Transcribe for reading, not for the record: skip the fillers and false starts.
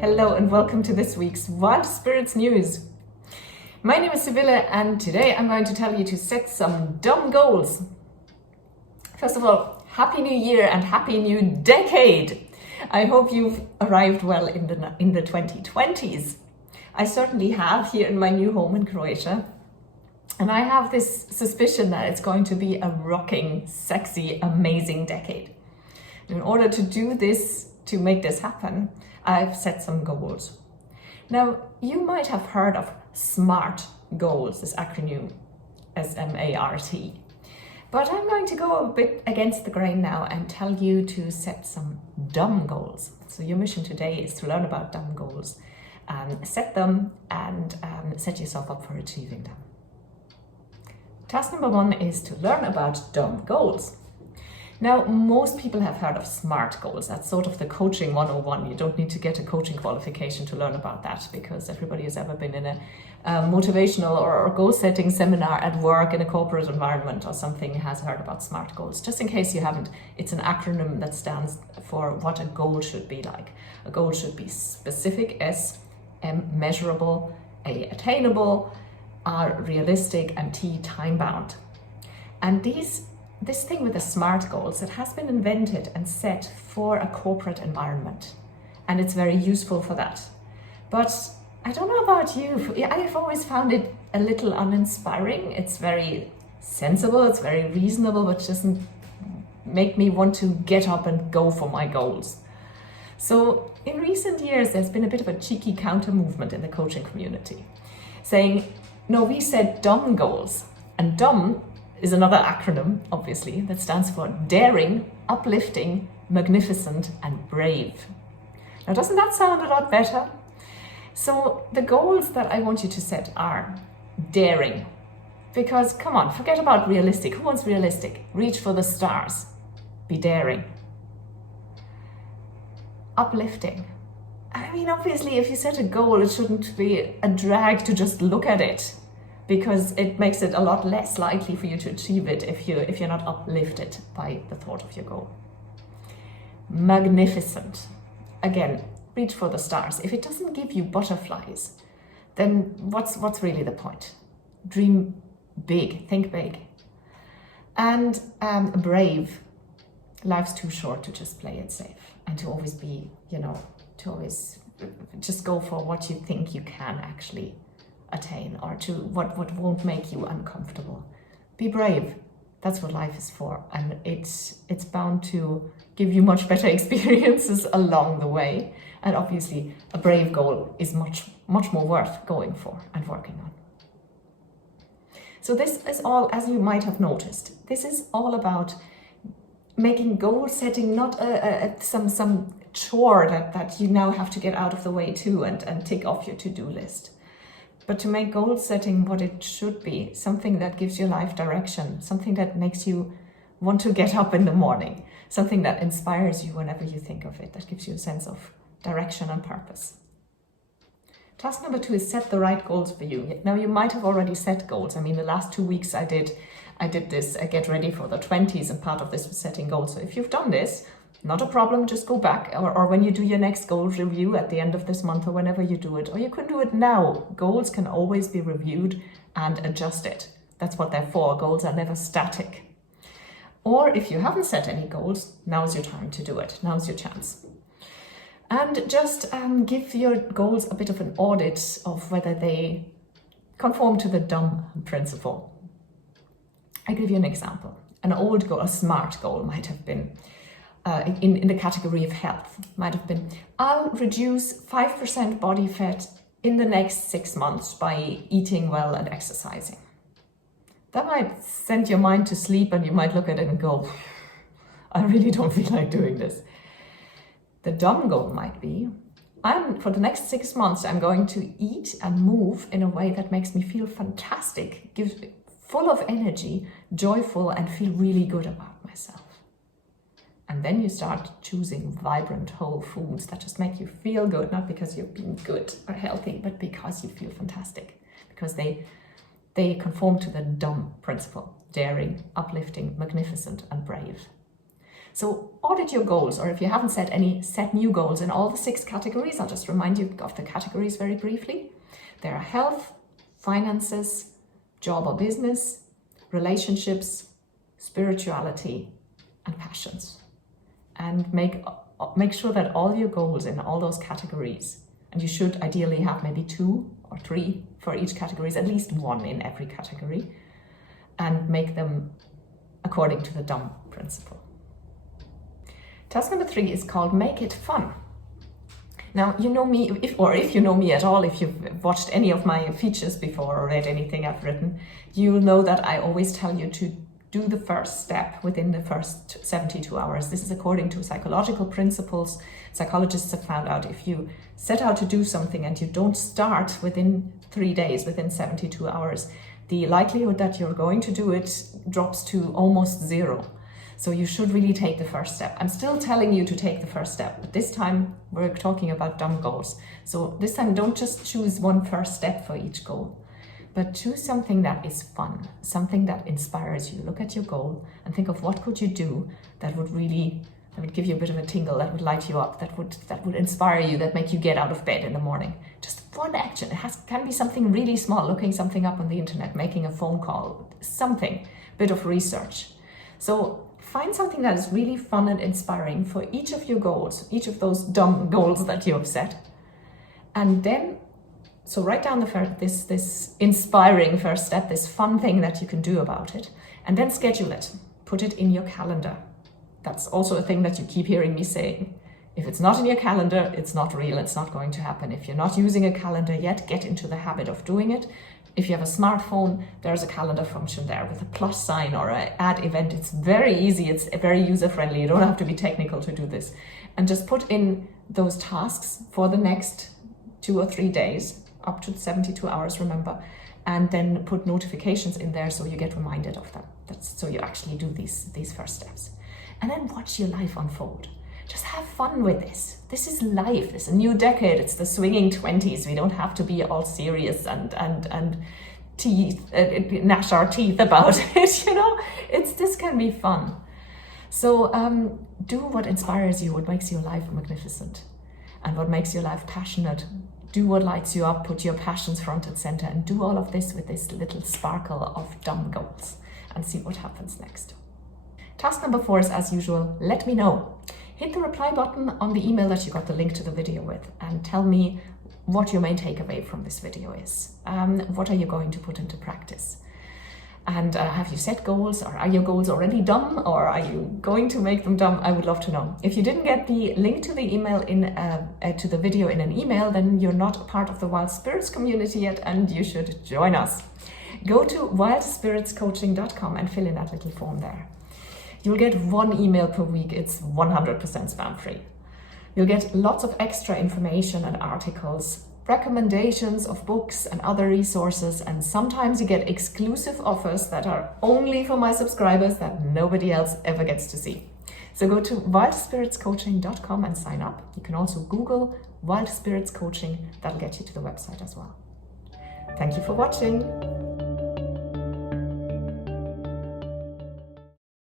Hello and welcome to this week's Wild Spirits News. My name is Sibylle and today I'm going to tell you to set some dumb goals. First of all, Happy New Year and Happy New Decade! I hope you've arrived well in the 2020s. I certainly have here in my new home in Croatia. And I have this suspicion that it's going to be a rocking, sexy, amazing decade. In order to do this, to make this happen, I've set some goals. Now, you might have heard of SMART goals, this acronym SMART. But I'm going to go a bit against the grain now and tell you to set some dumb goals. So your mission today is to learn about dumb goals, set them and set yourself up for achieving them. Task number 1 is to learn about dumb goals. Now, most people have heard of SMART goals. That's sort of the coaching 101. You don't need to get a coaching qualification to learn about that because everybody has ever been in a motivational or goal-setting seminar at work in a corporate environment or something has heard about SMART goals. Just in case you haven't, it's an acronym that stands for what a goal should be like. A goal should be specific, S, M, measurable, A, attainable, R, realistic, and T, time-bound. And this thing with the SMART goals, it has been invented and set for a corporate environment, and it's very useful for that. But I don't know about you, I've always found it a little uninspiring. It's very sensible, it's very reasonable, but doesn't make me want to get up and go for my goals. So in recent years, there's been a bit of a cheeky counter movement in the coaching community, saying, no, we set dumb goals, and dumb is another acronym, obviously, that stands for daring, uplifting, magnificent, and brave. Now, doesn't that sound a lot better? So the goals that I want you to set are daring, because come on, forget about realistic. Who wants realistic? Reach for the stars. Be daring. Uplifting. I mean, obviously, if you set a goal, it shouldn't be a drag to just look at it, because it makes it a lot less likely for you to achieve it if you're not uplifted by the thought of your goal. Magnificent. Again, reach for the stars. If it doesn't give you butterflies, then what's really the point? Dream big, think big. And brave. Life's too short to just play it safe and to always be, to always just go for what you think you can actually attain, or to what won't make you uncomfortable. Be brave. That's what life is for, and it's bound to give you much better experiences along the way. And obviously, a brave goal is much more worth going for and working on. So this is all, as you might have noticed, this is all about making goal setting not some chore that you now have to get out of the way too and tick off your to-do list. But to make goal setting what it should be, something that gives your life direction, something that makes you want to get up in the morning, something that inspires you whenever you think of it, that gives you a sense of direction and purpose. Task number 2 is set the right goals for you. Now, you might have already set goals. I mean, the last 2 weeks I did this get ready for the 20s, and part of this was setting goals. So if you've done this, not a problem, just go back, or when you do your next goals review at the end of this month or whenever you do it, or you can do it now. Goals can always be reviewed and adjusted. That's what they're for. Goals are never static. Or if you haven't set any goals, now's your time to do it. Now's your chance. And just give your goals a bit of an audit of whether they conform to the dumb principle. I'll give you an example. An old goal, a SMART goal might have been, in the category of health, might have been, I'll reduce 5% body fat in the next 6 months by eating well and exercising. That might send your mind to sleep, and you might look at it and go, I really don't feel like doing this. The dumb goal might be, for the next 6 months, I'm going to eat and move in a way that makes me feel fantastic, gives me full of energy, joyful, and feel really good about myself. And then you start choosing vibrant whole foods that just make you feel good, not because you're being good or healthy, but because you feel fantastic, because they conform to the dumb principle: daring, uplifting, magnificent, and brave. So audit your goals, or if you haven't set any, set new goals in all the 6 categories. I'll just remind you of the categories very briefly. There are health, finances, job or business, relationships, spirituality, and passions. And make sure that all your goals in all those categories, and you should ideally have maybe 2 or 3 for each category, at least 1 in every category, and make them according to the DUM principle. Task number 3 is called Make It Fun. Now, you know me, if you know me at all, if you've watched any of my features before or read anything I've written, you'll know that I always tell you to do the first step within the first 72 hours. This is according to psychological principles. Psychologists have found out if you set out to do something and you don't start within 3 days, within 72 hours, the likelihood that you're going to do it drops to almost 0. So you should really take the first step. I'm still telling you to take the first step, but this time we're talking about DUM goals. So this time don't just choose one first step for each goal, but choose something that is fun, something that inspires you. Look at your goal and think of what could you do that would give you a bit of a tingle, that would light you up, that would inspire you, that make you get out of bed in the morning. Just one action. It can be something really small, looking something up on the internet, making a phone call, something, bit of research. So find something that is really fun and inspiring for each of your goals, each of those DUM goals that you have set. And then, so write down this inspiring first step, this fun thing that you can do about it, and then schedule it. Put it in your calendar. That's also a thing that you keep hearing me saying. If it's not in your calendar, it's not real, it's not going to happen. If you're not using a calendar yet, get into the habit of doing it. If you have a smartphone, there's a calendar function there with a plus sign or an add event. It's very easy, it's very user-friendly. You don't have to be technical to do this. And just put in those tasks for the next 2 or 3 days, up to 72 hours, remember, and then put notifications in there so you get reminded of them. So you actually do these first steps. And then watch your life unfold. Just have fun with this. This is life. It's a new decade. It's the swinging 20s. We don't have to be all serious and gnash our teeth about it. You know, this can be fun. So do what inspires you, what makes your life magnificent, and what makes your life passionate. Do what lights you up. Put your passions front and center, and do all of this with this little sparkle of DUM goals, and see what happens next. Task number 4 is, as usual, let me know. Hit the reply button on the email that you got the link to the video with, and tell me what your main takeaway from this video is. What are you going to put into practice? And have you set goals, or are your goals already DUM, or are you going to make them DUM? I would love to know. If you didn't get the link to the email to the video in an email, then you're not part of the Wild Spirits community yet, and you should join us. Go to wildspiritscoaching.com and fill in that little form there. You'll get 1 email per week. It's 100% spam free. You'll get lots of extra information and articles, recommendations of books and other resources, and sometimes you get exclusive offers that are only for my subscribers that nobody else ever gets to see. So go to wildspiritscoaching.com and sign up. You can also Google Wild Spirits Coaching. That'll get you to the website as well. Thank you for watching.